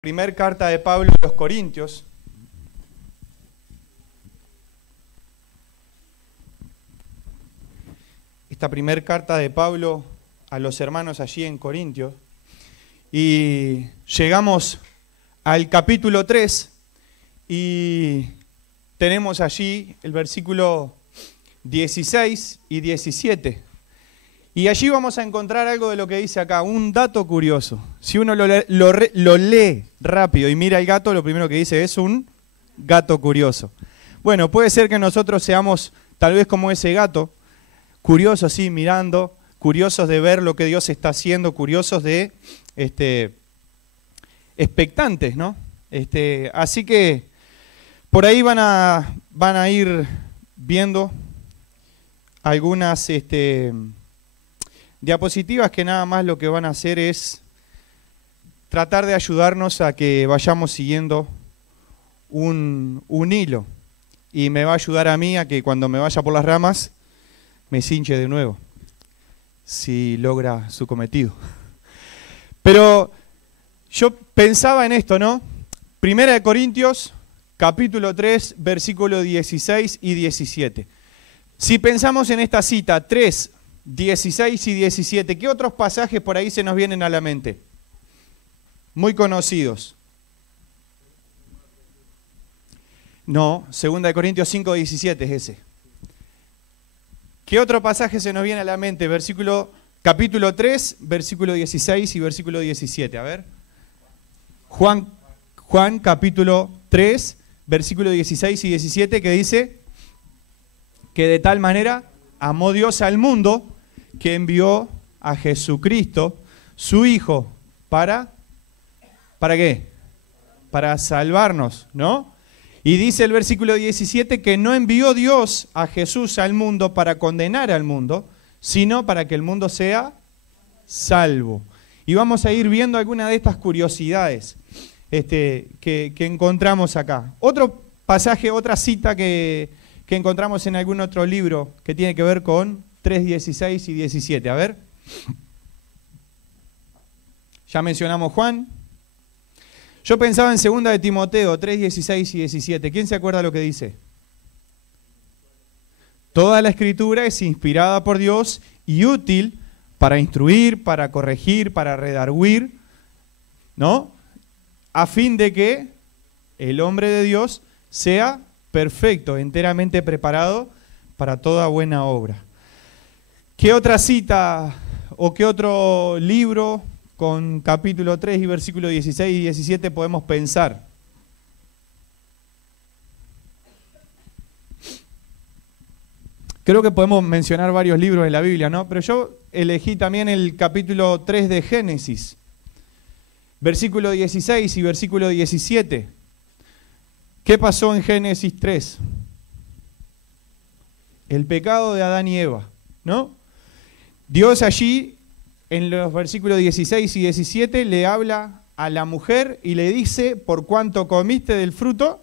Primer carta de Pablo a los Corintios. Esta primer carta de Pablo a los hermanos allí en Corintios. Y llegamos al capítulo 3 y tenemos allí el versículo 16 y 17. Y allí vamos a encontrar algo de lo que dice acá, un dato curioso. Si uno lo lee rápido y mira al gato, lo primero que dice es un gato curioso. Bueno, puede ser que nosotros seamos tal vez como ese gato, curiosos así, mirando, curiosos de ver lo que Dios está haciendo, curiosos de, expectantes, ¿no? Así que por ahí van a ir viendo algunas diapositivas que nada más lo que van a hacer es tratar de ayudarnos a que vayamos siguiendo un hilo. Y me va a ayudar a mí a que cuando me vaya por las ramas me cinche de nuevo, si logra su cometido. Pero yo pensaba en esto, ¿no? Primera de Corintios, capítulo 3, versículo 16 y 17. Si pensamos en esta cita, 3, 16 y 17, ¿qué otros pasajes por ahí se nos vienen a la mente? Muy conocidos. No, 2 de Corintios 5, 17 es ese. ¿Qué otro pasaje se nos viene a la mente? Capítulo 3, versículo 16 y versículo 17. A ver. Juan capítulo 3, versículo 16 y 17, que dice que de tal manera amó Dios al mundo que envió a Jesucristo, su Hijo, ¿para qué? Para salvarnos, ¿no? Y dice el versículo 17 que no envió Dios a Jesús al mundo para condenar al mundo, sino para que el mundo sea salvo. Y vamos a ir viendo algunas de estas curiosidades que encontramos acá. Otro pasaje, otra cita que encontramos en algún otro libro que tiene que ver con 3, 16 y 17. A ver. Ya mencionamos Juan. Yo pensaba en 2 de Timoteo 3, 16 y 17. ¿Quién se acuerda lo que dice? Toda la escritura es inspirada por Dios y útil para instruir, para corregir, para redarguir, ¿no? A fin de que el hombre de Dios sea perfecto, enteramente preparado para toda buena obra. ¿Qué otra cita o qué otro libro con capítulo 3 y versículo 16 y 17 podemos pensar? Creo que podemos mencionar varios libros de la Biblia, ¿no? Pero yo elegí también el capítulo 3 de Génesis, versículo 16 y versículo 17. ¿Qué pasó en Génesis 3? El pecado de Adán y Eva, ¿no? Dios allí, en los versículos 16 y 17, le habla a la mujer y le dice, por cuanto comiste del fruto,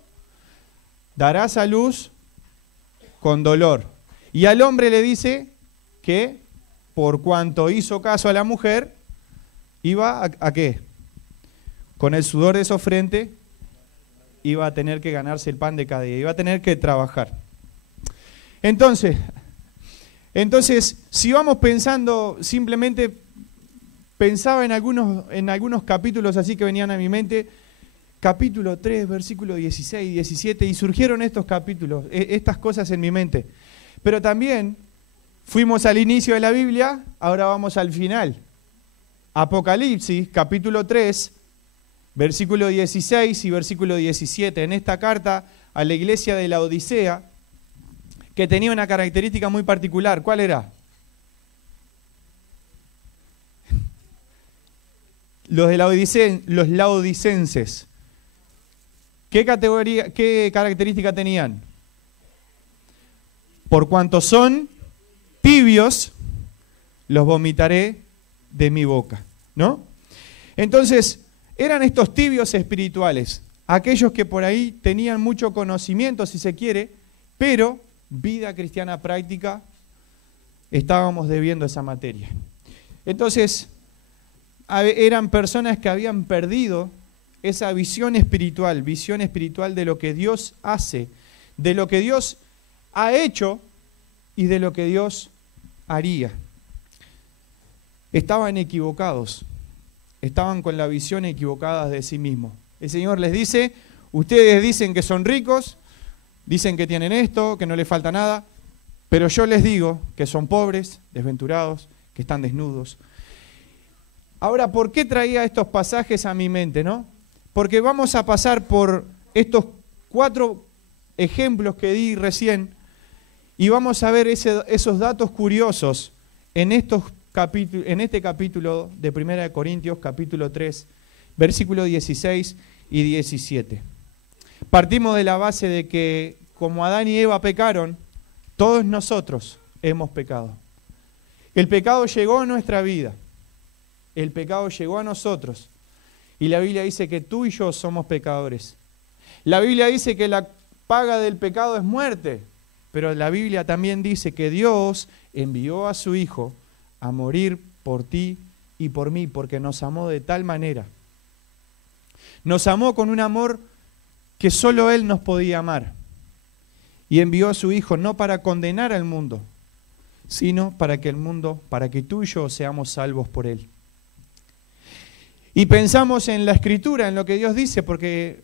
darás a luz con dolor. Y al hombre le dice que, por cuanto hizo caso a la mujer, iba ¿a qué? Con el sudor de su frente, iba a tener que ganarse el pan de cada día, iba a tener que trabajar. Entonces, si vamos pensando, simplemente pensaba en algunos capítulos así que venían a mi mente, capítulo 3, versículo 16 y 17, y surgieron estos capítulos, estas cosas en mi mente. Pero también fuimos al inicio de la Biblia, ahora vamos al final. Apocalipsis, capítulo 3, versículo 16 y versículo 17, en esta carta a la iglesia de la Odisea, que tenía una característica muy particular. ¿Cuál era? Los laodicenses. ¿Qué característica tenían? Por cuanto son tibios, los vomitaré de mi boca, ¿no? Entonces, eran estos tibios espirituales, aquellos que por ahí tenían mucho conocimiento, si se quiere, pero vida cristiana práctica, estábamos debiendo esa materia. Entonces, eran personas que habían perdido esa visión espiritual de lo que Dios hace, de lo que Dios ha hecho y de lo que Dios haría. Estaban equivocados, estaban con la visión equivocada de sí mismos. El Señor les dice, ustedes dicen que son ricos, dicen que tienen esto, que no les falta nada, pero yo les digo que son pobres, desventurados, que están desnudos. Ahora, ¿por qué traía estos pasajes a mi mente, no? Porque vamos a pasar por estos 4 ejemplos que di recién y vamos a ver esos datos curiosos en este capítulo de 1 Corintios, capítulo 3, versículos 16 y 17. Partimos de la base de que como Adán y Eva pecaron, todos nosotros hemos pecado. El pecado llegó a nuestra vida, el pecado llegó a nosotros y la Biblia dice que tú y yo somos pecadores. La Biblia dice que la paga del pecado es muerte, pero la Biblia también dice que Dios envió a su Hijo a morir por ti y por mí, porque nos amó de tal manera. Nos amó con un amor que solo Él nos podía amar. Y envió a su Hijo no para condenar al mundo, sino para que tú y yo seamos salvos por Él. Y pensamos en la Escritura, en lo que Dios dice, porque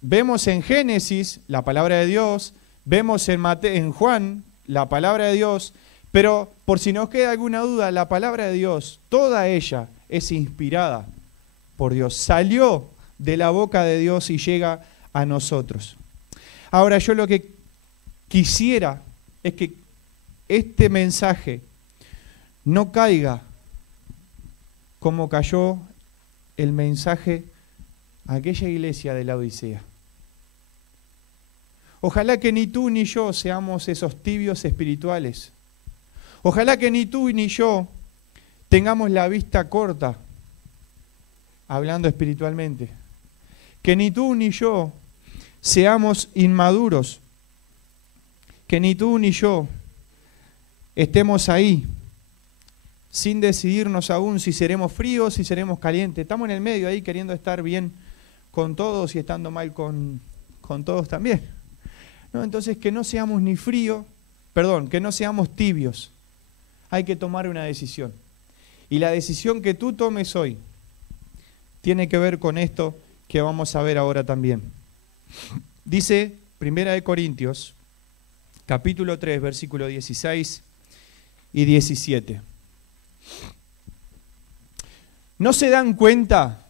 vemos en Génesis la palabra de Dios, vemos en Juan la palabra de Dios, pero por si nos queda alguna duda, la palabra de Dios, toda ella es inspirada por Dios. Salió de la boca de Dios y llega a nosotros. Ahora yo lo que quisiera es que este mensaje no caiga como cayó el mensaje a aquella iglesia de la Odisea. Ojalá que ni tú ni yo seamos esos tibios espirituales. Ojalá que ni tú ni yo tengamos la vista corta, hablando espiritualmente. Que ni tú ni yo seamos inmaduros. Que ni tú ni yo estemos ahí sin decidirnos aún si seremos fríos, si seremos calientes. Estamos en el medio ahí queriendo estar bien con todos y estando mal con todos también. ¿No? Entonces que no seamos ni fríos, que no seamos tibios. Hay que tomar una decisión. Y la decisión que tú tomes hoy tiene que ver con esto que vamos a ver ahora también. Dice 1 Corintios, capítulo 3, versículo 16 y 17. ¿No se dan cuenta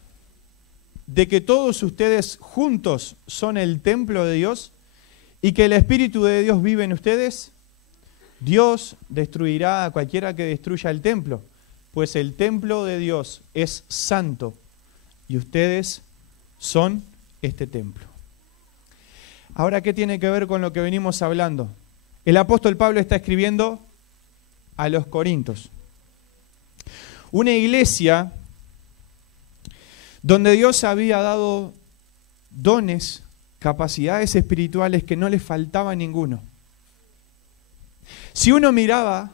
de que todos ustedes juntos son el templo de Dios y que el Espíritu de Dios vive en ustedes? Dios destruirá a cualquiera que destruya el templo, pues el templo de Dios es santo y ustedes son este templo. Ahora, ¿qué tiene que ver con lo que venimos hablando? El apóstol Pablo está escribiendo a los Corintios. Una iglesia donde Dios había dado dones, capacidades espirituales que no les faltaba a ninguno. Si uno miraba,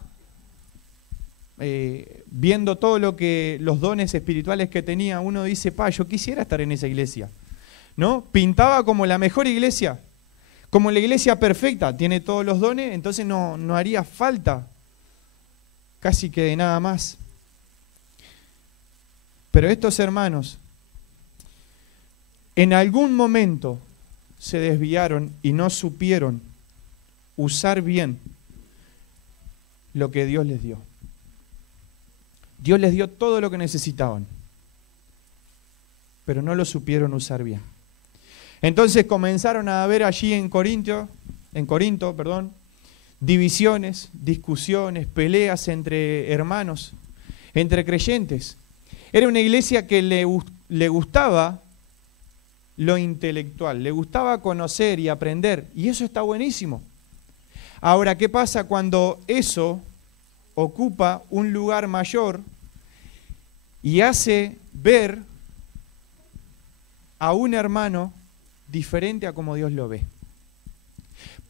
viendo todo los dones espirituales que tenía, uno dice, yo quisiera estar en esa iglesia, ¿no? Pintaba como la mejor iglesia, como la iglesia perfecta, tiene todos los dones, entonces no haría falta casi que de nada más. Pero estos hermanos, en algún momento se desviaron y no supieron usar bien lo que Dios les dio. Dios les dio todo lo que necesitaban, pero no lo supieron usar bien. Entonces comenzaron a haber allí en Corinto, divisiones, discusiones, peleas entre hermanos, entre creyentes. Era una iglesia que le gustaba lo intelectual, le gustaba conocer y aprender, y eso está buenísimo. Ahora, ¿qué pasa cuando eso ocupa un lugar mayor y hace ver a un hermano diferente a como Dios lo ve?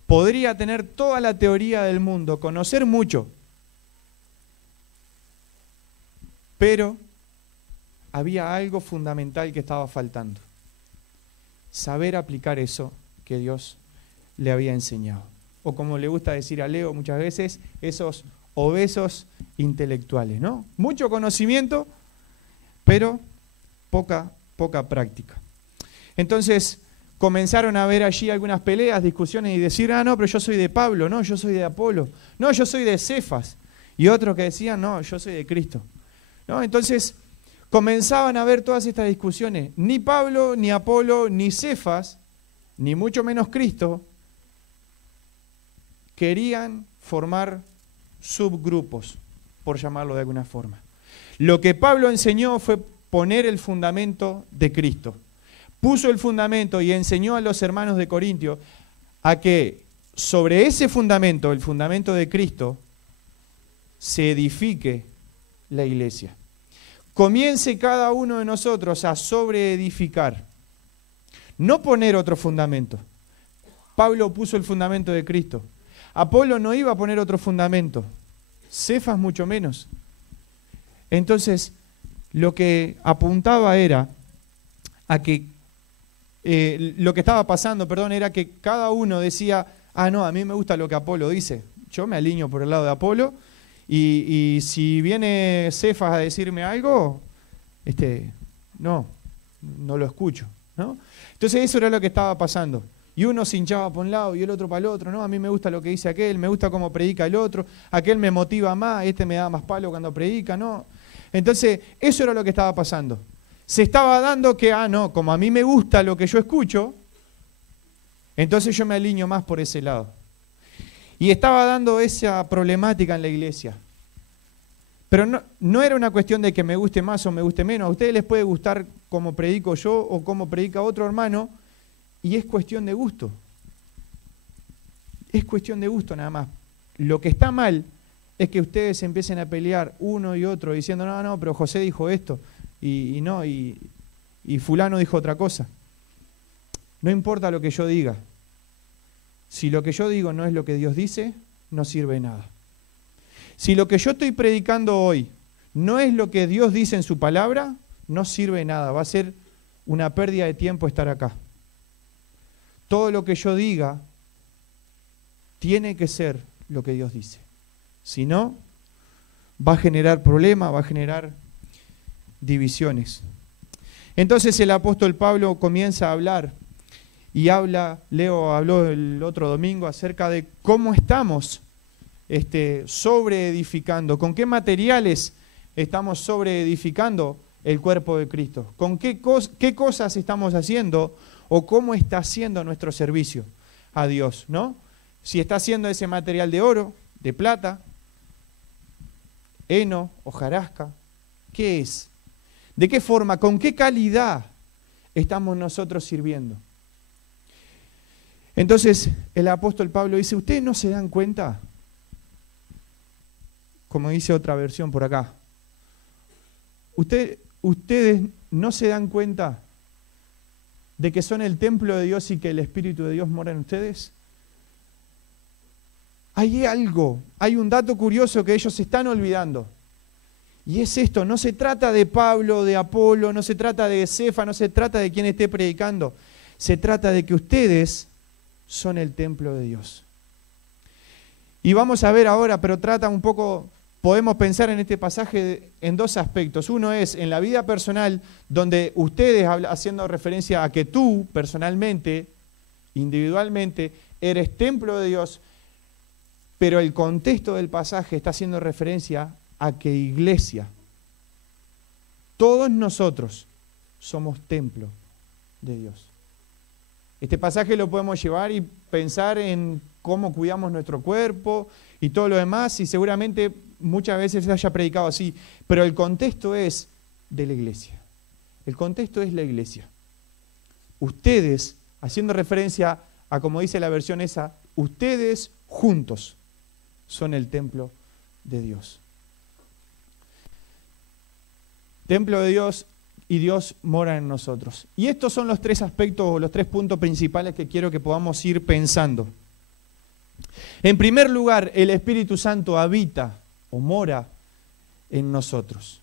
Podría tener toda la teoría del mundo, conocer mucho, pero había algo fundamental que estaba faltando. saber aplicar eso que Dios le había enseñado. O como le gusta decir a Leo muchas veces, esos obesos intelectuales, ¿no? Mucho conocimiento, pero poca práctica. Entonces comenzaron a ver allí algunas peleas, discusiones y decir, no, pero yo soy de Pablo, no, yo soy de Apolo, no, yo soy de Cefas. Y otros que decían, no, yo soy de Cristo, ¿no? Entonces comenzaban a ver todas estas discusiones. Ni Pablo, ni Apolo, ni Cefas, ni mucho menos Cristo, querían formar subgrupos, por llamarlo de alguna forma. Lo que Pablo enseñó fue poner el fundamento de Cristo. Puso el fundamento y enseñó a los hermanos de Corintio a que sobre ese fundamento, el fundamento de Cristo, se edifique la iglesia. Comience cada uno de nosotros a sobreedificar, no poner otro fundamento. Pablo puso el fundamento de Cristo. Apolo no iba a poner otro fundamento, Cefas mucho menos. Entonces, lo que apuntaba era a que, lo que estaba pasando, era que cada uno decía, no, a mí me gusta lo que Apolo dice, yo me alineo por el lado de Apolo, y si viene Cefas a decirme algo, no lo escucho, ¿no? Entonces eso era lo que estaba pasando. Y uno se hinchaba por un lado y el otro para el otro, ¿no? A mí me gusta lo que dice aquel, me gusta cómo predica el otro, aquel me motiva más, me da más palo cuando predica, ¿no? Entonces, eso era lo que estaba pasando. Se estaba dando que, no, como a mí me gusta lo que yo escucho, entonces yo me alineo más por ese lado. Y estaba dando esa problemática en la iglesia. Pero no era una cuestión de que me guste más o me guste menos. A ustedes les puede gustar cómo predico yo o cómo predica otro hermano, y es cuestión de gusto. Es cuestión de gusto nada más. Lo que está mal es que ustedes empiecen a pelear uno y otro diciendo, no, pero José dijo esto, y fulano dijo otra cosa. No importa lo que yo diga. Si lo que yo digo no es lo que Dios dice, no sirve de nada. Si lo que yo estoy predicando hoy no es lo que Dios dice en su palabra, no sirve de nada. Va a ser una pérdida de tiempo estar acá. Todo lo que yo diga tiene que ser lo que Dios dice. Si no, va a generar problemas, va a generar divisiones. Entonces el apóstol Pablo comienza a hablar y Leo habló el otro domingo acerca de cómo estamos sobreedificando, con qué materiales estamos sobreedificando el cuerpo de Cristo, con qué cosas estamos haciendo o cómo está haciendo nuestro servicio a Dios, ¿no? Si está haciendo ese material de oro, de plata, heno, hojarasca, ¿qué es? ¿De qué forma, con qué calidad estamos nosotros sirviendo? Entonces el apóstol Pablo dice, ¿ustedes no se dan cuenta? Como dice otra versión por acá, ¿ustedes no se dan cuenta de que son el templo de Dios y que el Espíritu de Dios mora en ustedes? Hay un dato curioso que ellos se están olvidando. Y es esto, no se trata de Pablo, de Apolo, no se trata de Cefas, no se trata de quien esté predicando. Se trata de que ustedes son el templo de Dios. Y vamos a ver ahora, pero trata un poco, podemos pensar en este pasaje en dos aspectos. Uno es en la vida personal, donde ustedes, haciendo referencia a que tú personalmente, individualmente, eres templo de Dios, pero el contexto del pasaje está haciendo referencia a que iglesia, todos nosotros somos templo de Dios. Este pasaje lo podemos llevar y pensar en cómo cuidamos nuestro cuerpo y todo lo demás, y seguramente muchas veces se haya predicado así, pero el contexto es de la iglesia. El contexto es la iglesia. Ustedes, haciendo referencia a como dice la versión esa, ustedes juntos son el templo de Dios. Templo de Dios y Dios mora en nosotros. Y estos son los tres aspectos, los tres puntos principales que quiero que podamos ir pensando. En primer lugar, el Espíritu Santo habita o mora en nosotros.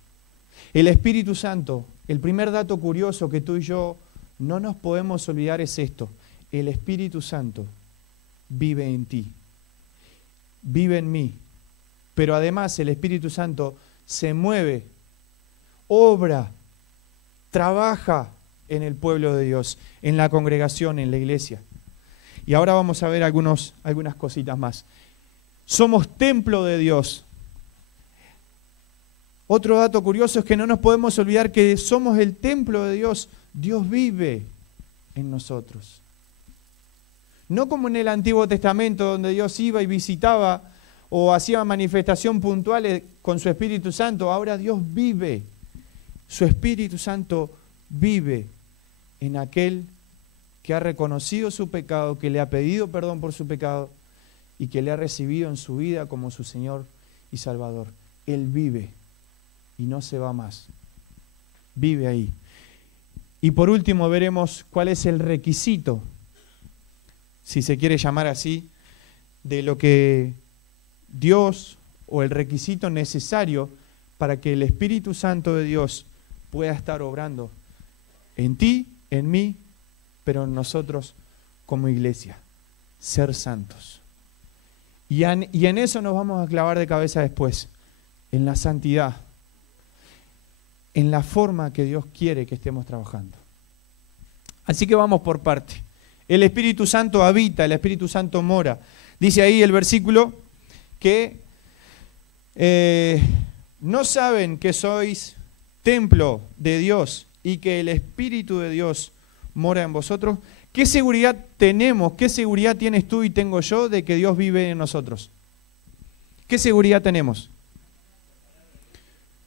El Espíritu Santo, el primer dato curioso que tú y yo no nos podemos olvidar es esto: el Espíritu Santo vive en ti, vive en mí, pero además el Espíritu Santo se mueve, obra, trabaja en el pueblo de Dios, en la congregación, en la iglesia. Y ahora vamos a ver algunas cositas más. Somos templo de Dios. Otro dato curioso es que no nos podemos olvidar que somos el templo de Dios. Dios vive en nosotros. No como en el Antiguo Testamento, donde Dios iba y visitaba o hacía manifestación puntuales con su Espíritu Santo. Ahora Dios vive. Su Espíritu Santo vive en aquel que ha reconocido su pecado, que le ha pedido perdón por su pecado y que le ha recibido en su vida como su Señor y Salvador. Él vive y no se va más. Vive ahí. Y por último veremos cuál es el requisito, si se quiere llamar así, de lo que Dios, o el requisito necesario para que el Espíritu Santo de Dios pueda estar obrando en ti, en mí, pero en nosotros como iglesia: ser santos. Y en eso nos vamos a clavar de cabeza después, en la santidad, en la forma que Dios quiere que estemos trabajando. Así que vamos por parte. El Espíritu Santo habita, el Espíritu Santo mora. Dice ahí el versículo que no saben que sois templo de Dios y que el Espíritu de Dios mora en vosotros. ¿Qué seguridad tenemos? ¿Qué seguridad tienes tú y tengo yo de que Dios vive en nosotros? ¿Qué seguridad tenemos?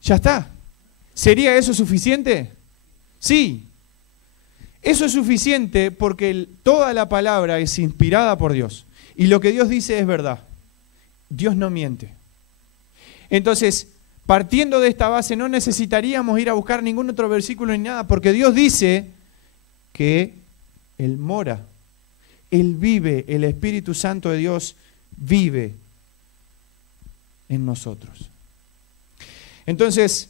Ya está. ¿Sería eso suficiente? Sí. Eso es suficiente porque toda la palabra es inspirada por Dios. Y lo que Dios dice es verdad. Dios no miente. Entonces, partiendo de esta base, no necesitaríamos ir a buscar ningún otro versículo ni nada, porque Dios dice que Él mora, Él vive, el Espíritu Santo de Dios vive en nosotros. Entonces,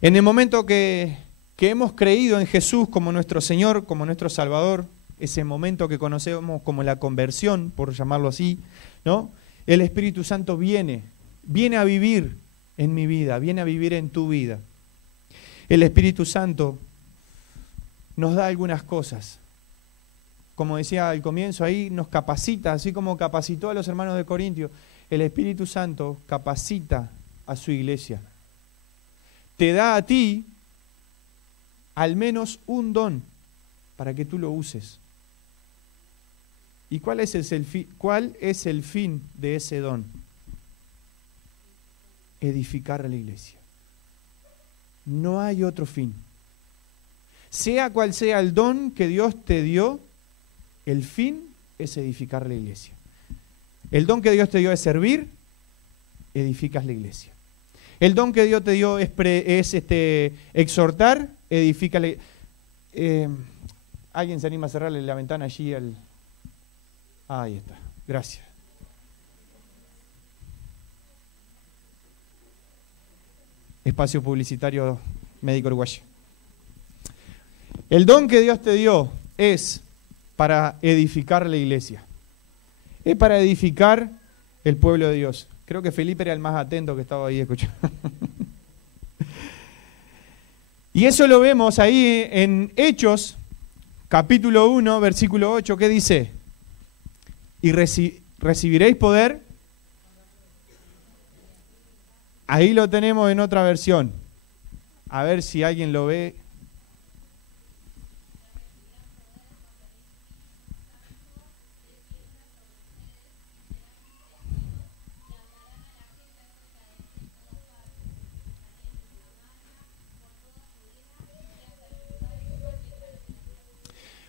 en el momento que hemos creído en Jesús como nuestro Señor, como nuestro Salvador, ese momento que conocemos como la conversión, por llamarlo así, ¿no? El Espíritu Santo viene a vivir en mi vida, viene a vivir en tu vida. El Espíritu Santo nos da algunas cosas. Como decía al comienzo, ahí nos capacita, así como capacitó a los hermanos de Corintios. El Espíritu Santo capacita a su iglesia. Te da a ti al menos un don para que tú lo uses. ¿Y cuál es el fin de ese don? Edificar a la iglesia. No hay otro fin. Sea cual sea el don que Dios te dio, el fin es edificar la iglesia. El don que Dios te dio es servir, edificas la iglesia. El don que Dios te dio es exhortar, edifica la iglesia. ¿Alguien se anima a cerrarle la ventana allí al... Ahí está, gracias. Espacio publicitario Médico Uruguayo. El don que Dios te dio es para edificar la iglesia. Es para edificar el pueblo de Dios. Creo que Felipe era el más atento que estaba ahí escuchando. Y eso lo vemos ahí en Hechos, capítulo 1, versículo 8, ¿qué dice? Y recibiréis poder. Ahí lo tenemos en otra versión. A ver si alguien lo ve.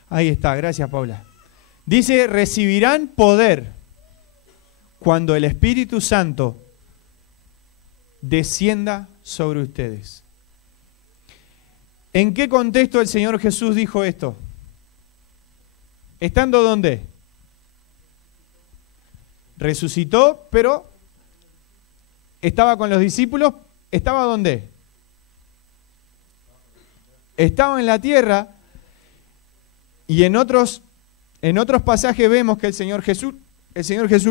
Ahí está, gracias Paula. Dice, recibirán poder cuando el Espíritu Santo descienda sobre ustedes. ¿En qué contexto el Señor Jesús dijo esto? ¿Estando dónde? Resucitó, pero estaba con los discípulos. ¿Estaba dónde? Estaba en la tierra, Y en otros pasajes vemos que el Señor Jesús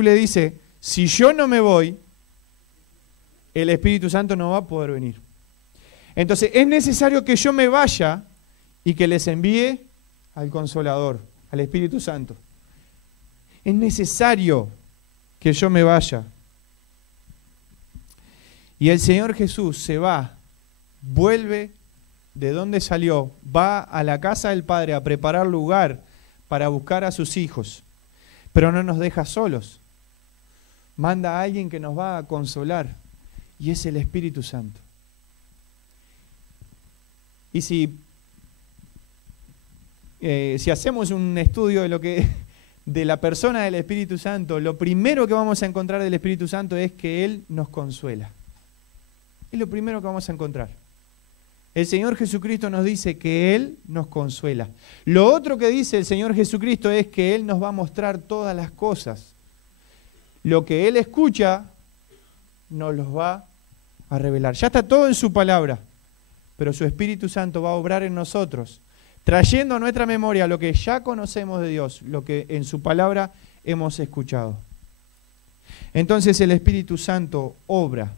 le dice, si yo no me voy, el Espíritu Santo no va a poder venir. Entonces es necesario que yo me vaya y que les envíe al Consolador, al Espíritu Santo. Es necesario que yo me vaya. Y el Señor Jesús se va, vuelve de donde salió, va a la casa del Padre a preparar lugar para buscar a sus hijos, pero no nos deja solos. Manda a alguien que nos va a consolar, y es el Espíritu Santo. Y si hacemos un estudio de la persona del Espíritu Santo, lo primero que vamos a encontrar del Espíritu Santo es que Él nos consuela. Es lo primero que vamos a encontrar. El Señor Jesucristo nos dice que Él nos consuela. Lo otro que dice el Señor Jesucristo es que Él nos va a mostrar todas las cosas. Lo que Él escucha nos los va a revelar. Ya está todo en su palabra, pero su Espíritu Santo va a obrar en nosotros, trayendo a nuestra memoria lo que ya conocemos de Dios, lo que en su palabra hemos escuchado. Entonces el Espíritu Santo obra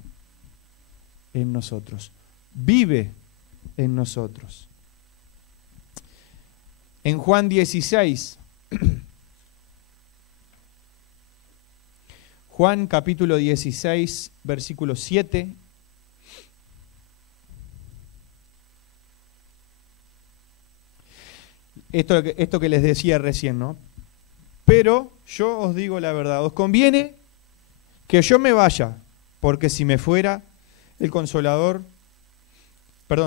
en nosotros, vive en nosotros. En Juan 16, Juan capítulo 16, versículo 7. Esto que les decía recién, ¿no? Pero yo os digo la verdad, os conviene que yo me vaya, porque si me fuera el Consolador,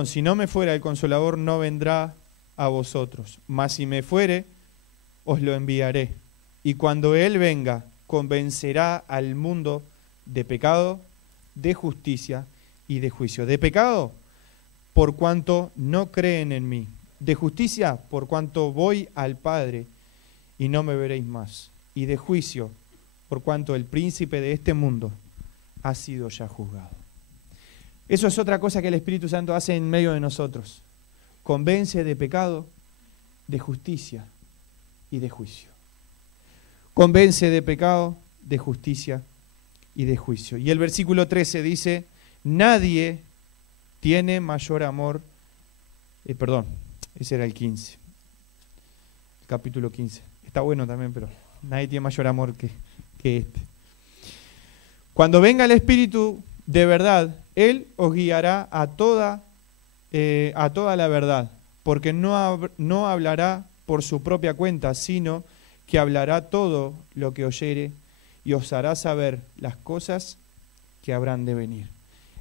si no me fuera el Consolador no vendrá a vosotros, mas si me fuere, os lo enviaré. Y cuando Él venga, convencerá al mundo de pecado, de justicia y de juicio. De pecado, por cuanto no creen en mí. De justicia, por cuanto voy al Padre y no me veréis más. Y de juicio, por cuanto el príncipe de este mundo ha sido ya juzgado. Eso es otra cosa que el Espíritu Santo hace en medio de nosotros. Convence de pecado, de justicia y de juicio. Convence de pecado, de justicia y de juicio. Y el versículo 13 dice, nadie tiene mayor amor, ese era el 15, el capítulo 15. Está bueno también, pero nadie tiene mayor amor que este. Cuando venga el Espíritu de verdad, Él os guiará a toda la verdad, porque no hablará por su propia cuenta, sino que hablará todo lo que oyere y os hará saber las cosas que habrán de venir.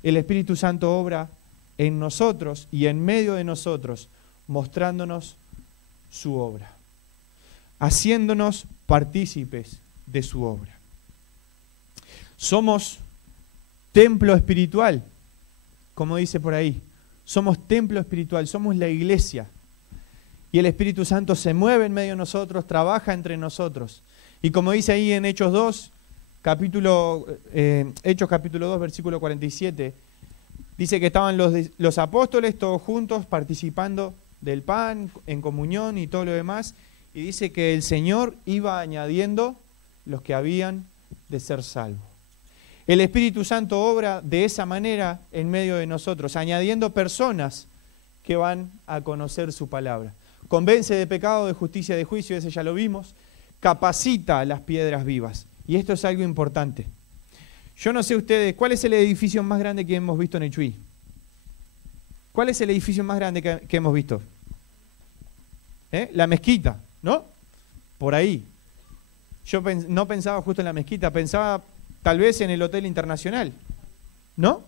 El Espíritu Santo obra en nosotros y en medio de nosotros, mostrándonos su obra, haciéndonos partícipes de su obra. Somos templo espiritual, como dice por ahí. Somos templo espiritual, somos la iglesia. Y el Espíritu Santo se mueve en medio de nosotros, trabaja entre nosotros. Y como dice ahí en Hechos 2, Hechos capítulo 2, versículo 47, dice que estaban los apóstoles todos juntos participando del pan, en comunión y todo lo demás. Y dice que el Señor iba añadiendo los que habían de ser salvos. El Espíritu Santo obra de esa manera en medio de nosotros, añadiendo personas que van a conocer su palabra. Convence de pecado, de justicia, de juicio, ese ya lo vimos. Capacita las piedras vivas. Y esto es algo importante. Yo no sé ustedes, ¿cuál es el edificio más grande que hemos visto en Echuí? ¿Cuál es el edificio más grande que hemos visto? La mezquita, ¿no? Por ahí. Yo no pensaba justo en la mezquita, pensaba tal vez en el Hotel Internacional, ¿no?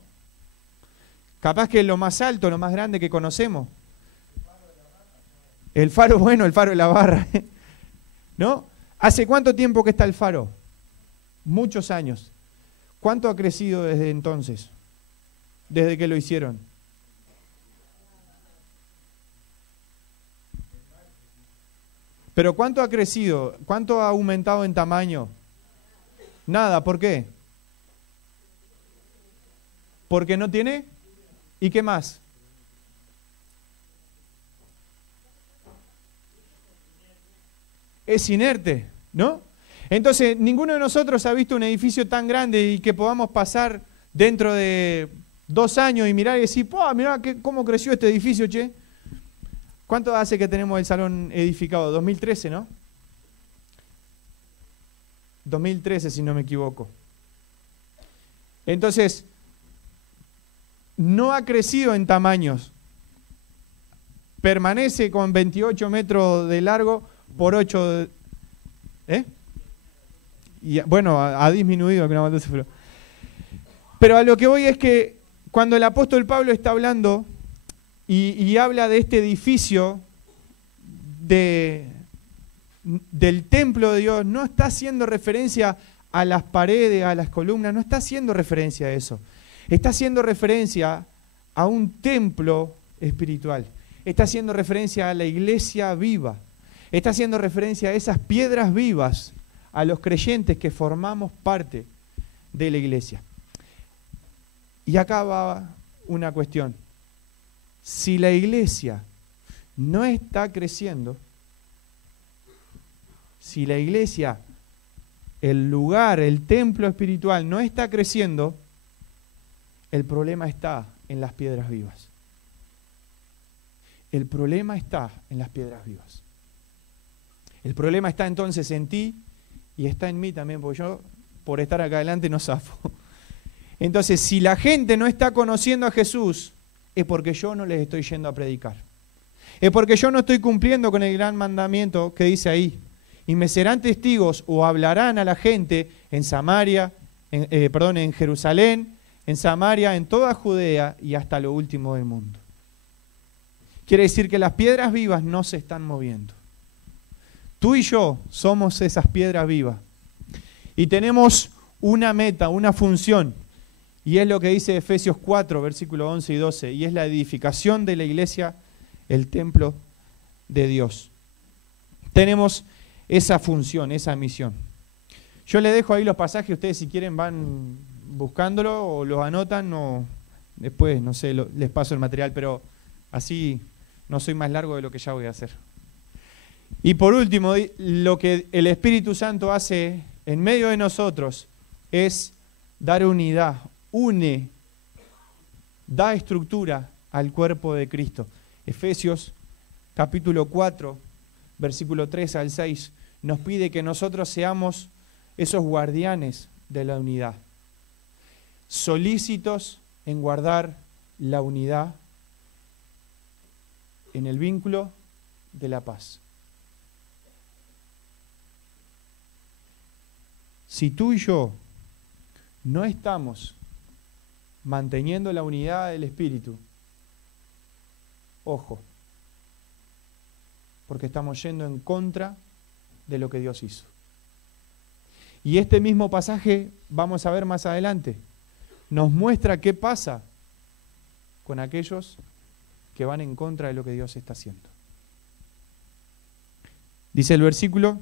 Capaz que es lo más alto, lo más grande que conocemos. El faro, bueno, el faro de la Barra, ¿no? ¿Hace cuánto tiempo que está el faro? Muchos años. ¿Cuánto ha crecido desde entonces? Desde que lo hicieron. Pero ¿cuánto ha crecido? ¿Cuánto ha aumentado en tamaño? Nada, ¿por qué? Porque no tiene. ¿Y qué más? es inerte, ¿no? Entonces, ninguno de nosotros ha visto un edificio tan grande y que podamos pasar dentro de 2 años y mirar y decir, mirá cómo creció este edificio, che. ¿Cuánto hace que tenemos el salón edificado? 2013, ¿no? 2013, si no me equivoco. Entonces, no ha crecido en tamaños. Permanece con 28 metros de largo por 8 de... Y, bueno, ha disminuido. Pero a lo que voy es que cuando el apóstol Pablo está hablando y habla de este edificio del templo de Dios, no está haciendo referencia a las paredes, a las columnas, no está haciendo referencia a eso. Está haciendo referencia a un templo espiritual. Está haciendo referencia a la iglesia viva. Está haciendo referencia a esas piedras vivas, a los creyentes que formamos parte de la iglesia. Y acá va una cuestión. Si la iglesia no está creciendo, si la iglesia, el lugar, el templo espiritual no está creciendo, el problema está en las piedras vivas. El problema está en las piedras vivas. El problema está entonces en ti y está en mí también, porque yo, por estar acá adelante, no zafo. Entonces, si la gente no está conociendo a Jesús, es porque yo no les estoy yendo a predicar. Es porque yo no estoy cumpliendo con el gran mandamiento que dice ahí. Y me serán testigos o hablarán a la gente en Samaria, en Jerusalén, en Samaria, en toda Judea y hasta lo último del mundo. Quiere decir que las piedras vivas no se están moviendo. Tú y yo somos esas piedras vivas. Y tenemos una meta, una función. Y es lo que dice Efesios 4, versículos 11 y 12. Y es la edificación de la iglesia, el templo de Dios. Tenemos esa función, esa misión. Yo les dejo ahí los pasajes. Ustedes si quieren van buscándolo o los anotan o después, no sé, les paso el material. Pero así no soy más largo de lo que ya voy a hacer. Y por último, lo que el Espíritu Santo hace en medio de nosotros es dar unidad, da estructura al cuerpo de Cristo. Efesios capítulo 4, versículo 3 al 6, nos pide que nosotros seamos esos guardianes de la unidad, solícitos en guardar la unidad en el vínculo de la paz. Si tú y yo no estamos manteniendo la unidad del Espíritu, ojo, porque estamos yendo en contra de lo que Dios hizo. Y este mismo pasaje, vamos a ver más adelante, nos muestra qué pasa con aquellos que van en contra de lo que Dios está haciendo. Dice el versículo,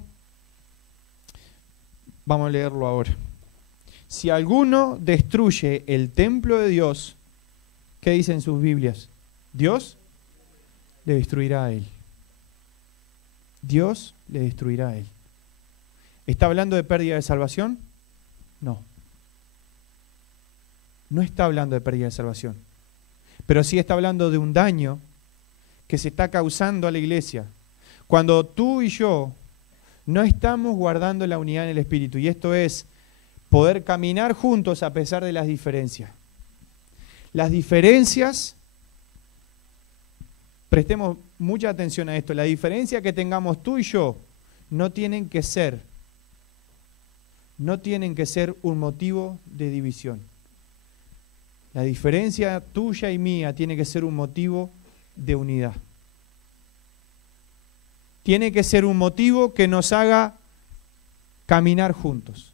vamos a leerlo ahora. Si alguno destruye el templo de Dios, ¿qué dicen sus Biblias? Dios le destruirá a él. Dios le destruirá a él. ¿Está hablando de pérdida de salvación? No. No está hablando de pérdida de salvación. Pero sí está hablando de un daño que se está causando a la iglesia. Cuando tú y yo no estamos guardando la unidad en el Espíritu, y esto es poder caminar juntos a pesar de las diferencias. Las diferencias, prestemos mucha atención a esto, la diferencia que tengamos tú y yo no tienen que ser un motivo de división. La diferencia tuya y mía tiene que ser un motivo de unidad. Tiene que ser un motivo que nos haga caminar juntos.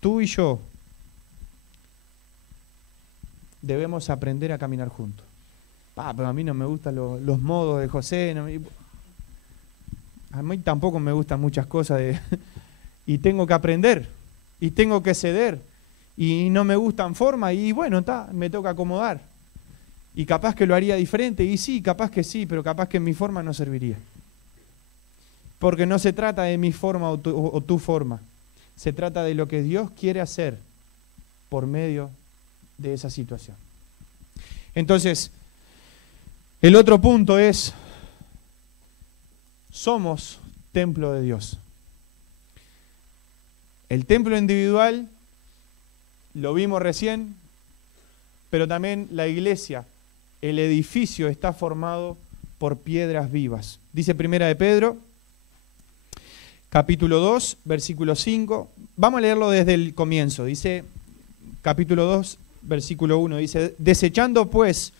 Tú y yo debemos aprender a caminar juntos. Pero a mí no me gustan los modos de José. A mí tampoco me gustan muchas cosas. Y tengo que aprender. Y tengo que ceder. Y no me gustan formas. Y bueno, me toca acomodar. Y capaz que lo haría diferente. Y sí, capaz que sí. Pero capaz que mi forma no serviría. Porque no se trata de mi forma o tu forma. Se trata de lo que Dios quiere hacer por medio de esa situación. Entonces, el otro punto es, somos templo de Dios. El templo individual, lo vimos recién, pero también la iglesia, el edificio está formado por piedras vivas. Dice Primera de Pedro, capítulo 2, versículo 5. Vamos a leerlo desde el comienzo. Dice, capítulo 2, versículo 1, dice, desechando pues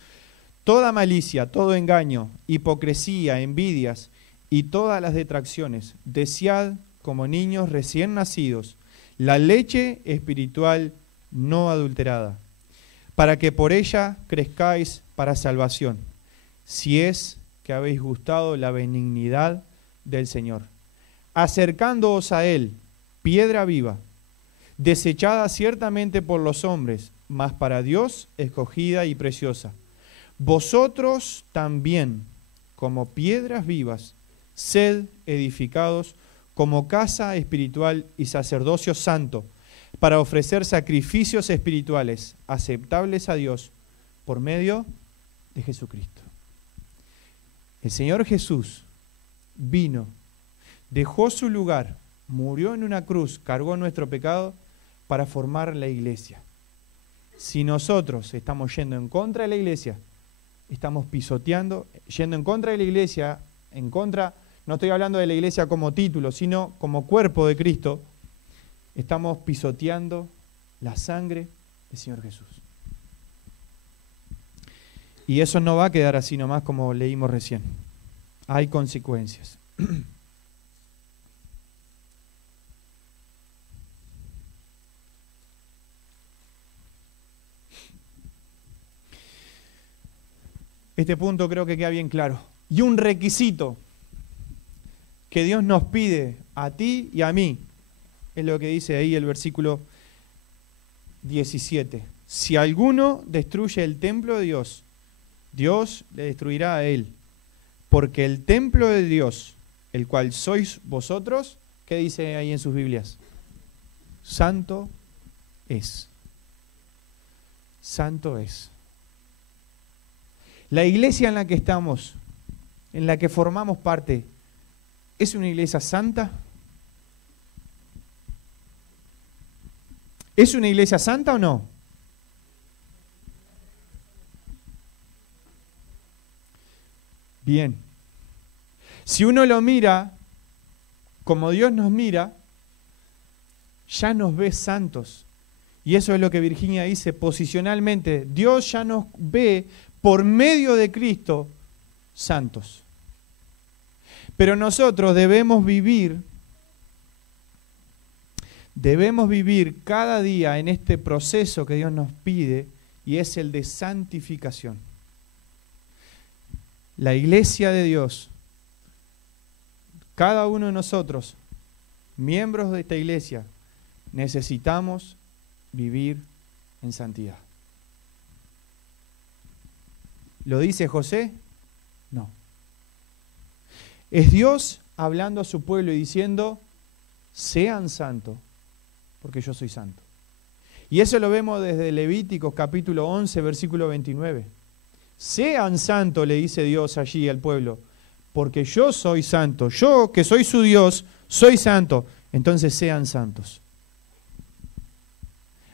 toda malicia, todo engaño, hipocresía, envidias y todas las detracciones, desead como niños recién nacidos la leche espiritual no adulterada, para que por ella crezcáis para salvación, si es que habéis gustado la benignidad del Señor, acercándoos a Él, piedra viva, desechada ciertamente por los hombres, mas para Dios escogida y preciosa. Vosotros también, como piedras vivas, sed edificados como casa espiritual y sacerdocio santo, para ofrecer sacrificios espirituales aceptables a Dios por medio de Jesucristo. El Señor Jesús vino, dejó su lugar, murió en una cruz, cargó nuestro pecado para formar la iglesia. Si nosotros estamos yendo en contra de la iglesia, estamos pisoteando, yendo en contra de la iglesia, no estoy hablando de la iglesia como título, sino como cuerpo de Cristo, estamos pisoteando la sangre del Señor Jesús. Y eso no va a quedar así nomás como leímos recién. Hay consecuencias. Este punto creo que queda bien claro. Y un requisito que Dios nos pide a ti y a mí, es lo que dice ahí el versículo 17. Si alguno destruye el templo de Dios, Dios le destruirá a él. Porque el templo de Dios, el cual sois vosotros, ¿qué dice ahí en sus Biblias? Santo es. Santo es. La iglesia en la que estamos, en la que formamos parte, ¿es una iglesia santa? ¿Es una iglesia santa o no? Bien. Si uno lo mira como Dios nos mira, ya nos ve santos. Y eso es lo que Virginia dice posicionalmente. Dios ya nos ve por medio de Cristo santos. Pero nosotros debemos vivir cada día en este proceso que Dios nos pide, y es el de santificación. La iglesia de Dios, cada uno de nosotros, miembros de esta iglesia, necesitamos vivir en santidad. ¿Lo dice José? No. Es Dios hablando a su pueblo y diciendo, sean santos, porque yo soy santo. Y eso lo vemos desde Levíticos capítulo 11, versículo 29. Sean santos, le dice Dios allí al pueblo, porque yo soy santo. Yo, que soy su Dios, soy santo. Entonces sean santos.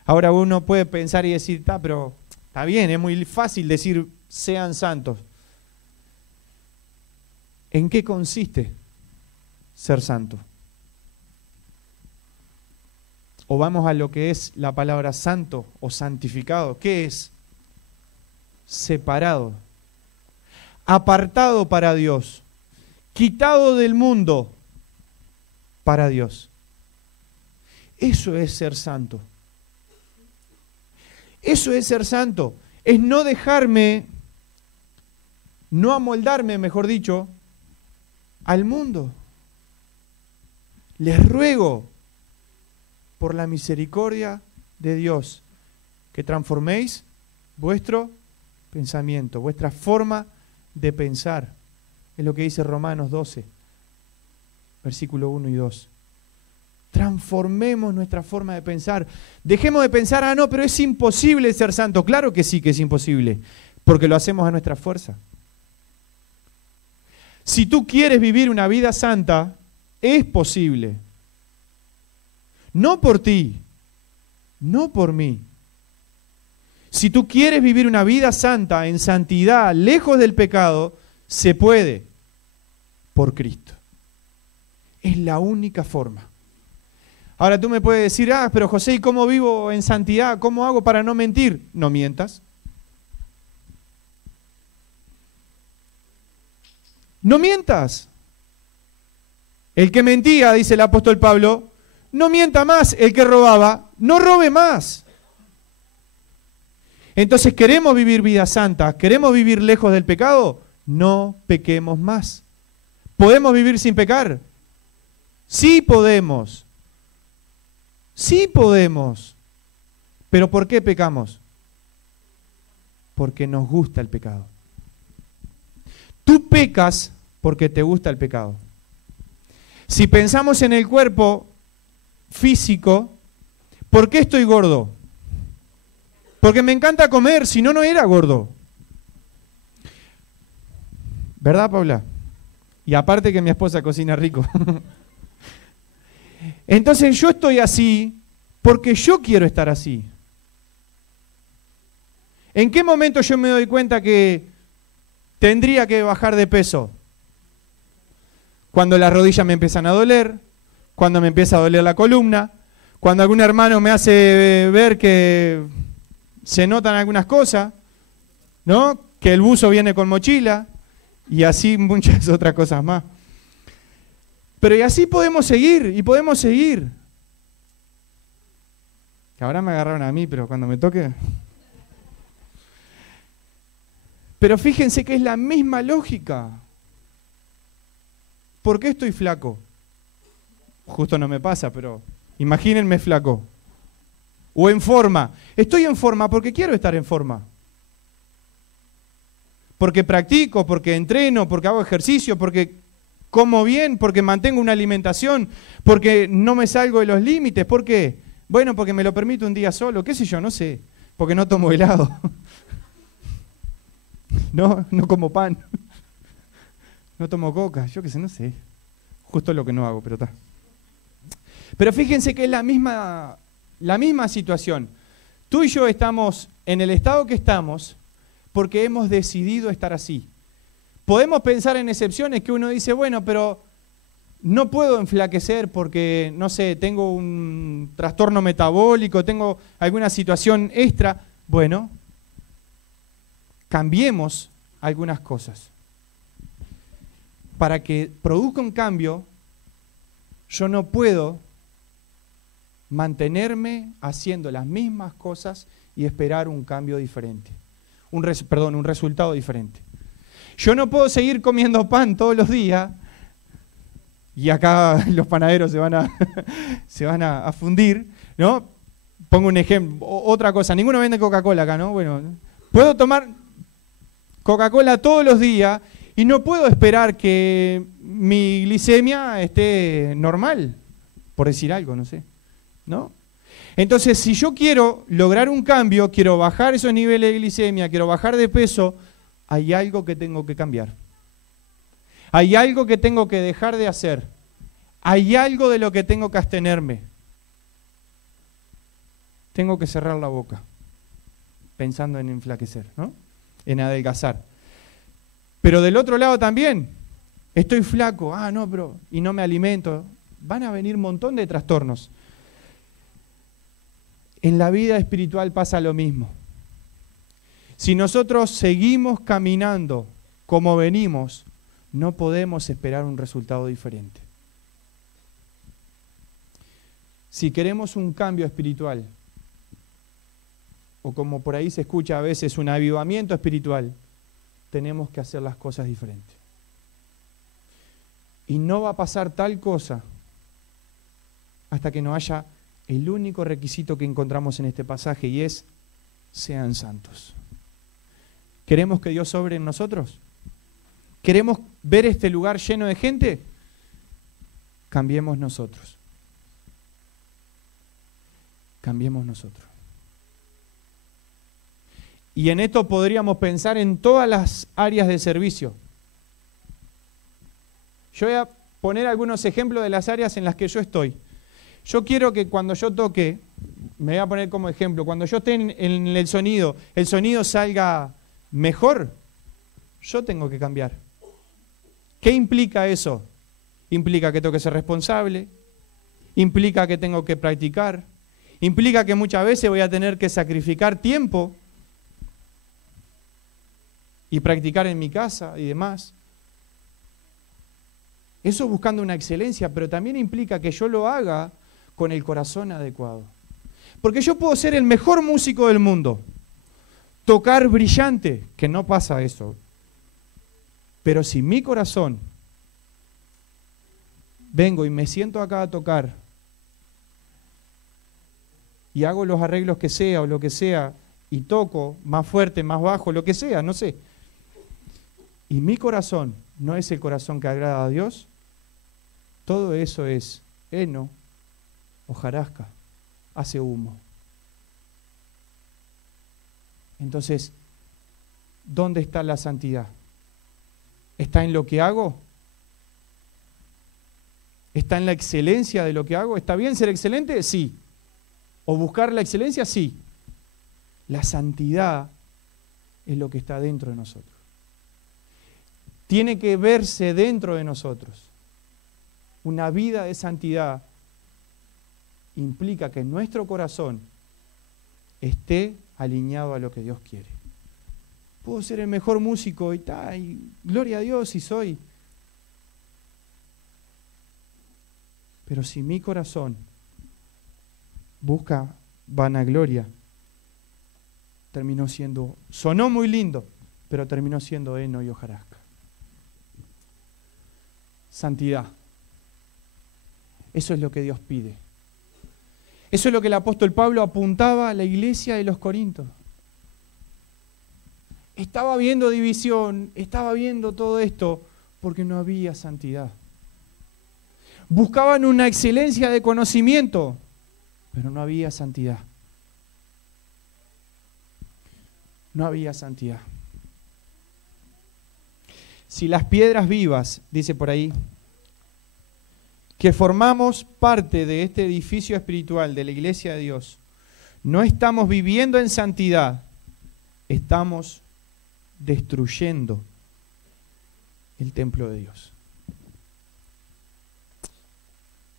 Ahora uno puede pensar y decir, pero está bien, es muy fácil decir sean santos. ¿En qué consiste ser santo? O vamos a lo que es la palabra santo o santificado. ¿Qué es? Separado, apartado para Dios, quitado del mundo para Dios. Eso es ser santo. Eso es ser santo. Es no dejarme, no amoldarme, mejor dicho, al mundo. Les ruego, por la misericordia de Dios, que transforméis vuestro pensamiento, vuestra forma de pensar. Es lo que dice Romanos 12, versículo 1 y 2. Transformemos nuestra forma de pensar. Dejemos de pensar, ah, no, pero es imposible ser santo. Claro que sí que es imposible, porque lo hacemos a nuestra fuerza. Si tú quieres vivir una vida santa, es posible. No por ti, no por mí. Si tú quieres vivir una vida santa, en santidad, lejos del pecado, se puede por Cristo. Es la única forma. Ahora tú me puedes decir, ah, pero José, ¿y cómo vivo en santidad? ¿Cómo hago para no mentir? No mientas. No mientas. El que mentía, dice el apóstol Pablo, no mienta más. El que robaba, no robe más. Entonces, ¿queremos vivir vida santa? ¿Queremos vivir lejos del pecado? No pequemos más. ¿Podemos vivir sin pecar? Sí podemos. Sí podemos. ¿Pero por qué pecamos? Porque nos gusta el pecado. Tú pecas porque te gusta el pecado. Si pensamos en el cuerpo físico, ¿por qué estoy gordo? Porque me encanta comer, si no, no era gordo. ¿Verdad, Paula? Y aparte que mi esposa cocina rico. Entonces yo estoy así porque yo quiero estar así. ¿En qué momento yo me doy cuenta que tendría que bajar de peso? Cuando las rodillas me empiezan a doler, cuando me empieza a doler la columna, cuando algún hermano me hace ver que se notan algunas cosas, ¿no? Que el buzo viene con mochila y así muchas otras cosas más. Pero y así podemos seguir, y podemos seguir. Que ahora me agarraron a mí, pero cuando me toque... Pero fíjense que es la misma lógica. ¿Por qué estoy flaco? Justo no me pasa, pero imagínense flaco. O en forma. Estoy en forma porque quiero estar en forma. Porque practico, porque entreno, porque hago ejercicio, porque como bien, porque mantengo una alimentación, porque no me salgo de los límites. ¿Por qué? Bueno, porque me lo permito un día solo, qué sé yo, no sé. Porque no tomo helado. No como pan. No tomo coca, yo qué sé, no sé. Justo lo que no hago, pero está. Pero fíjense que es la misma situación. Tú y yo estamos en el estado que estamos porque hemos decidido estar así. Podemos pensar en excepciones que uno dice, bueno, pero no puedo enflaquecer porque, no sé, tengo un trastorno metabólico, tengo alguna situación extra. Bueno, cambiemos algunas cosas. Para que produzca un cambio, yo no puedo mantenerme haciendo las mismas cosas y esperar un cambio diferente. Un resultado diferente. Yo no puedo seguir comiendo pan todos los días y acá los panaderos se van a fundir, ¿no? Pongo un ejemplo, otra cosa, ninguno vende Coca-Cola acá, ¿no? Bueno, puedo tomar Coca-Cola todos los días y no puedo esperar que mi glicemia esté normal, por decir algo, no sé, ¿no? Entonces, si yo quiero lograr un cambio, quiero bajar esos niveles de glicemia, quiero bajar de peso, hay algo que tengo que cambiar. Hay algo que tengo que dejar de hacer. Hay algo de lo que tengo que abstenerme. Tengo que cerrar la boca, pensando en enflaquecer, ¿no? En adelgazar. Pero del otro lado también, estoy flaco, y no me alimento. Van a venir un montón de trastornos. En la vida espiritual pasa lo mismo. Si nosotros seguimos caminando como venimos, no podemos esperar un resultado diferente. Si queremos un cambio espiritual, o como por ahí se escucha a veces un avivamiento espiritual, tenemos que hacer las cosas diferentes. Y no va a pasar tal cosa hasta que no haya el único requisito que encontramos en este pasaje, y es: sean santos. ¿Queremos que Dios obre en nosotros? ¿Queremos ver este lugar lleno de gente? cambiemos nosotros. Cambiemos nosotros. Y en esto podríamos pensar en todas las áreas de servicio. Yo voy a poner algunos ejemplos de las áreas en las que yo estoy. Yo quiero que cuando yo toque, me voy a poner como ejemplo, cuando yo esté en el sonido salga mejor, yo tengo que cambiar. ¿Qué implica eso? Implica que tengo que ser responsable, implica que tengo que practicar, implica que muchas veces voy a tener que sacrificar tiempo y practicar en mi casa y demás. Eso buscando una excelencia, pero también implica que yo lo haga con el corazón adecuado. Porque yo puedo ser el mejor músico del mundo, tocar brillante, que no pasa eso. Pero si mi corazón, vengo y me siento acá a tocar y hago los arreglos que sea o lo que sea, y toco más fuerte, más bajo, lo que sea, no sé, y mi corazón no es el corazón que agrada a Dios, todo eso es heno, hojarasca, hace humo. Entonces, ¿dónde está la santidad? ¿Está en lo que hago? ¿Está en la excelencia de lo que hago? ¿Está bien ser excelente? Sí. ¿O buscar la excelencia? Sí. La santidad es lo que está dentro de nosotros. Tiene que verse dentro de nosotros. Una vida de santidad implica que nuestro corazón esté alineado a lo que Dios quiere. Puedo ser el mejor músico y tal, y gloria a Dios si soy. Pero si mi corazón busca vanagloria, terminó siendo, sonó muy lindo, pero terminó siendo heno y hojarasca. Santidad. Eso es lo que Dios pide. Eso es lo que el apóstol Pablo apuntaba a la iglesia de los Corintios. Estaba viendo división, estaba viendo todo esto porque no había santidad. Buscaban una excelencia de conocimiento, pero no había santidad. No había santidad. Si las piedras vivas, dice por ahí, que formamos parte de este edificio espiritual de la iglesia de Dios, no estamos viviendo en santidad, estamos destruyendo el templo de Dios.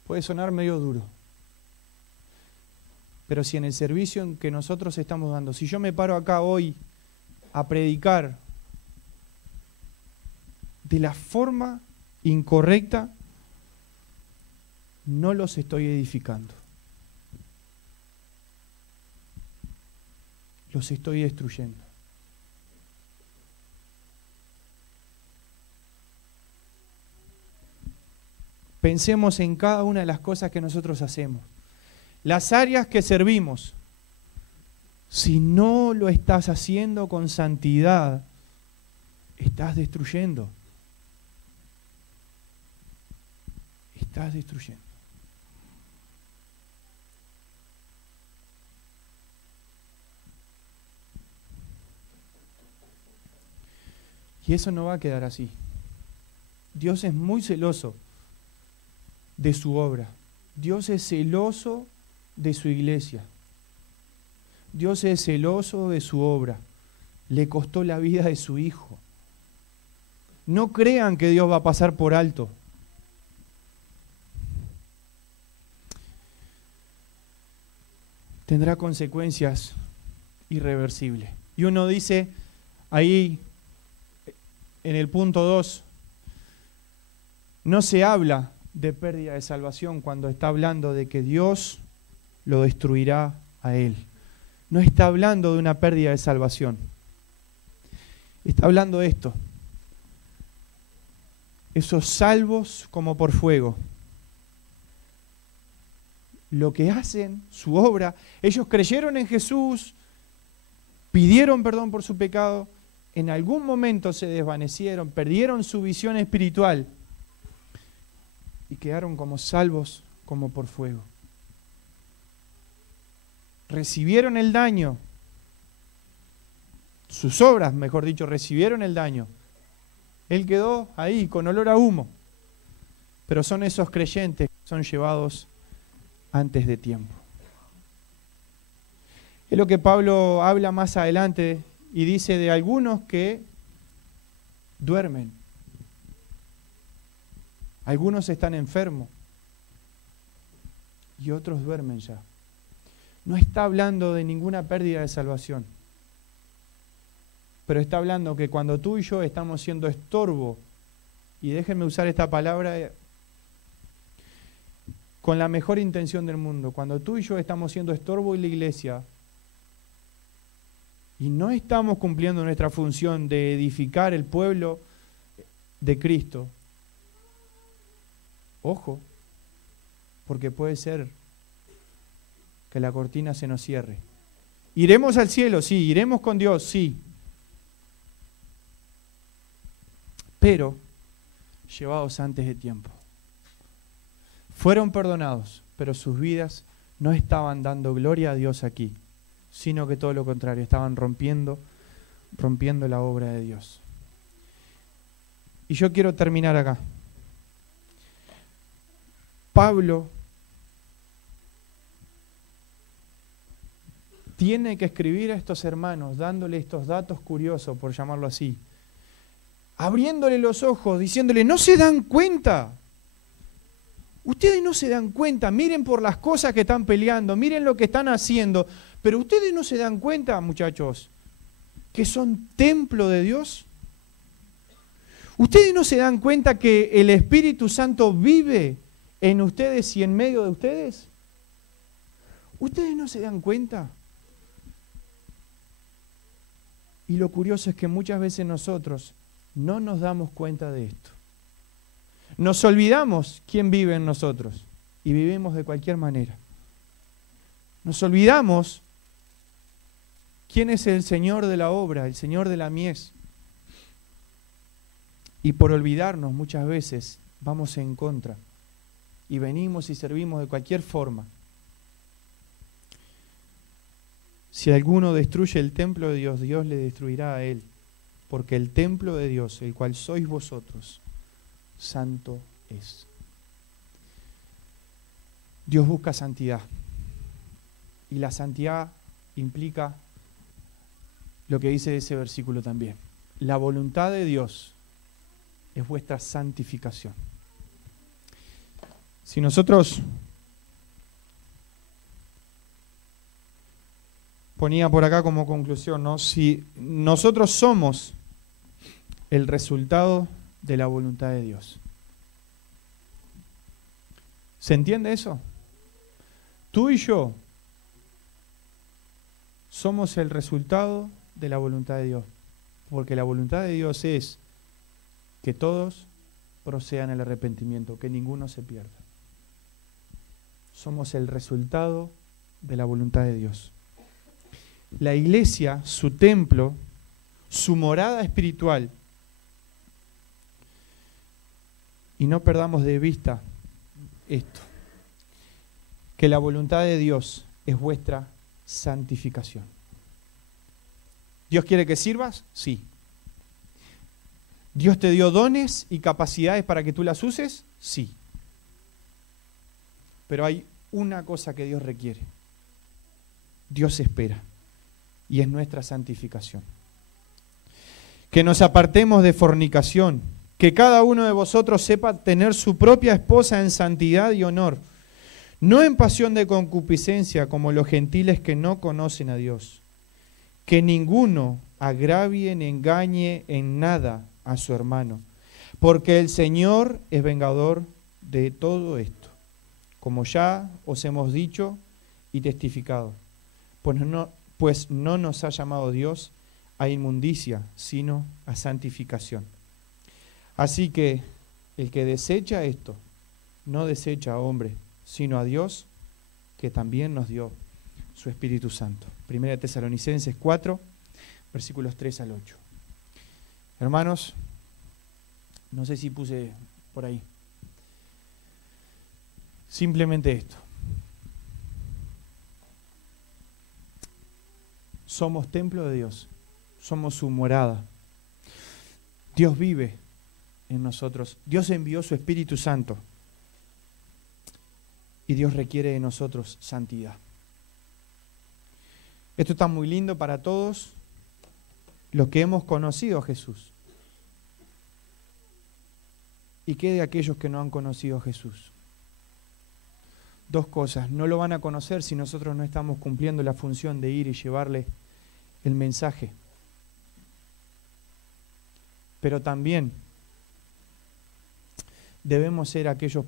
Puede sonar medio duro, pero si en el servicio en que nosotros estamos dando, si yo me paro acá hoy a predicar de la forma incorrecta, no los estoy edificando. Los estoy destruyendo. Pensemos en cada una de las cosas que nosotros hacemos. Las áreas que servimos, si no lo estás haciendo con santidad, estás destruyendo. Estás destruyendo. Y eso no va a quedar así. Dios es muy celoso de su obra. Dios es celoso de su iglesia. Dios es celoso de su obra. Le costó la vida de su hijo. No crean que Dios va a pasar por alto. Tendrá consecuencias irreversibles. Y uno dice ahí en el punto 2, no se habla de pérdida de salvación cuando está hablando de que Dios lo destruirá a él. No está hablando de una pérdida de salvación. Está hablando de esto. Esos salvos como por fuego. Lo que hacen, su obra, ellos creyeron en Jesús, pidieron perdón por su pecado, en algún momento se desvanecieron, perdieron su visión espiritual y quedaron como salvos como por fuego. Recibieron el daño, sus obras, mejor dicho, recibieron el daño. Él quedó ahí con olor a humo. Pero son esos creyentes que son llevados antes de tiempo. Es lo que Pablo habla más adelante y dice de algunos que duermen. Algunos están enfermos y otros duermen ya. No está hablando de ninguna pérdida de salvación, pero está hablando que cuando tú y yo estamos siendo estorbo, y déjenme usar esta palabra con la mejor intención del mundo, cuando tú y yo estamos siendo estorbo en la iglesia y no estamos cumpliendo nuestra función de edificar el pueblo de Cristo, ojo, porque puede ser que la cortina se nos cierre. ¿Iremos al cielo? Sí. ¿Iremos con Dios? Sí. Pero llevados antes de tiempo. Fueron perdonados, pero sus vidas no estaban dando gloria a Dios aquí, sino que todo lo contrario, estaban rompiendo la obra de Dios. Y yo quiero terminar acá. Pablo tiene que escribir a estos hermanos, dándole estos datos curiosos, por llamarlo así, abriéndole los ojos, diciéndole, ¿no se dan cuenta? Ustedes no se dan cuenta, miren por las cosas que están peleando, miren lo que están haciendo, pero ustedes no se dan cuenta, muchachos, que son templo de Dios. ¿Ustedes no se dan cuenta que el Espíritu Santo vive en ustedes y en medio de ustedes? ¿Ustedes no se dan cuenta? Y lo curioso es que muchas veces nosotros no nos damos cuenta de esto. Nos olvidamos quién vive en nosotros y vivimos de cualquier manera. Nos olvidamos quién es el Señor de la obra, el Señor de la mies. Y por olvidarnos muchas veces vamos en contra y venimos y servimos de cualquier forma. Si alguno destruye el templo de Dios, Dios le destruirá a él, porque el templo de Dios, el cual sois vosotros, santo es. Dios busca santidad, y la santidad implica lo que dice ese versículo también. La voluntad de Dios es vuestra santificación. Si nosotros, ponía por acá como conclusión, ¿no? Si nosotros somos el resultado de la voluntad de Dios. ¿Se entiende eso? Tú y yo somos el resultado de la voluntad de Dios, porque la voluntad de Dios es que todos procedan al arrepentimiento, que ninguno se pierda. Somos el resultado de la voluntad de Dios. La iglesia, su templo, su morada espiritual. Y no perdamos de vista esto, que la voluntad de Dios es vuestra santificación. ¿Dios quiere que sirvas? Sí. ¿Dios te dio dones y capacidades para que tú las uses? Sí. Pero hay una cosa que Dios requiere. Dios espera. Y es nuestra santificación. Que nos apartemos de fornicación. Que cada uno de vosotros sepa tener su propia esposa en santidad y honor. No en pasión de concupiscencia como los gentiles que no conocen a Dios. Que ninguno agravie ni engañe en nada a su hermano. Porque el Señor es vengador de todo esto. Como ya os hemos dicho y testificado. Pues no nos ha llamado Dios a inmundicia, sino a santificación. Así que el que desecha esto, no desecha a hombre, sino a Dios, que también nos dio su Espíritu Santo. 1 Tesalonicenses 4, versículos 3 al 8. Hermanos, no sé si puse por ahí. simplemente esto. Somos templo de Dios, somos su morada. Dios vive en nosotros. Dios envió su Espíritu Santo y Dios requiere de nosotros santidad. Esto está muy lindo para todos los que hemos conocido a Jesús. ¿Y qué de aquellos que no han conocido a Jesús? Dos cosas, no lo van a conocer si nosotros no estamos cumpliendo la función de ir y llevarle el mensaje. Pero también debemos ser aquellos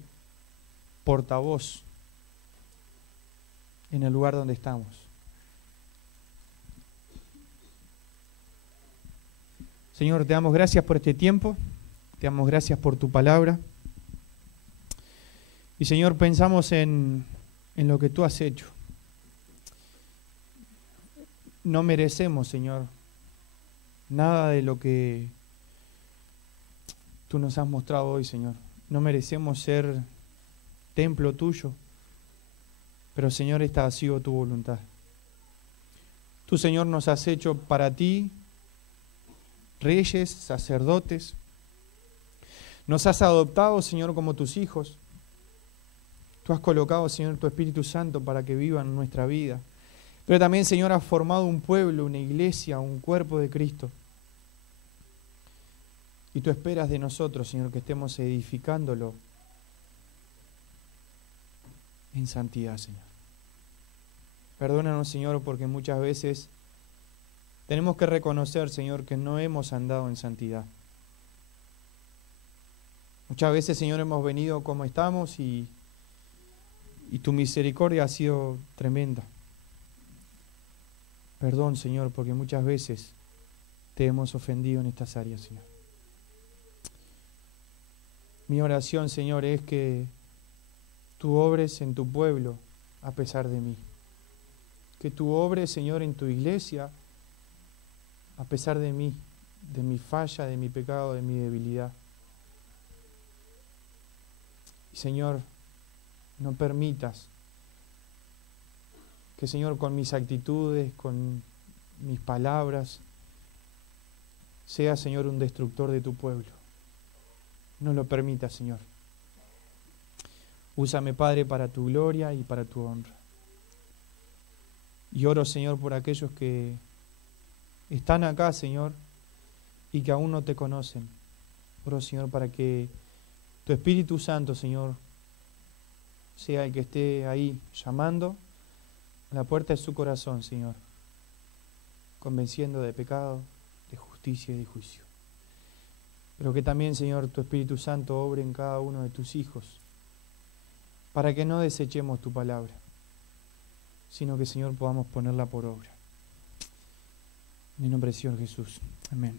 portavoz en el lugar donde estamos. Señor, te damos gracias por este tiempo, te damos gracias por tu palabra. Y Señor, pensamos en lo que tú has hecho. No merecemos, Señor, nada de lo que tú nos has mostrado hoy, Señor. No merecemos ser templo tuyo, pero Señor, esta ha sido tu voluntad. Tú, Señor, nos has hecho para ti reyes, sacerdotes. Nos has adoptado, Señor, como tus hijos. Tú has colocado, Señor, tu Espíritu Santo para que viva en nuestra vida. Pero también, Señor, has formado un pueblo, una iglesia, un cuerpo de Cristo. Y tú esperas de nosotros, Señor, que estemos edificándolo en santidad, Señor. Perdónanos, Señor, porque muchas veces tenemos que reconocer, Señor, que no hemos andado en santidad. Muchas veces, Señor, hemos venido como estamos y tu misericordia ha sido tremenda. Perdón, Señor, porque muchas veces te hemos ofendido en estas áreas, Señor. Mi oración, Señor, es que tú obres en tu pueblo a pesar de mí. Que tú obres, Señor, en tu iglesia a pesar de mí, de mi falla, de mi pecado, de mi debilidad. Y Señor, no permitas que, Señor, con mis actitudes, con mis palabras, sea, Señor, un destructor de tu pueblo. No lo permitas, Señor. Úsame, Padre, para tu gloria y para tu honra. Y oro, Señor, por aquellos que están acá, Señor, y que aún no te conocen. Oro, Señor, para que tu Espíritu Santo, Señor, sea el que esté ahí llamando a la puerta de su corazón, Señor, convenciendo de pecado, de justicia y de juicio. Pero que también, Señor, tu Espíritu Santo obre en cada uno de tus hijos, para que no desechemos tu palabra, sino que, Señor, podamos ponerla por obra. En el nombre del Señor Jesús. Amén.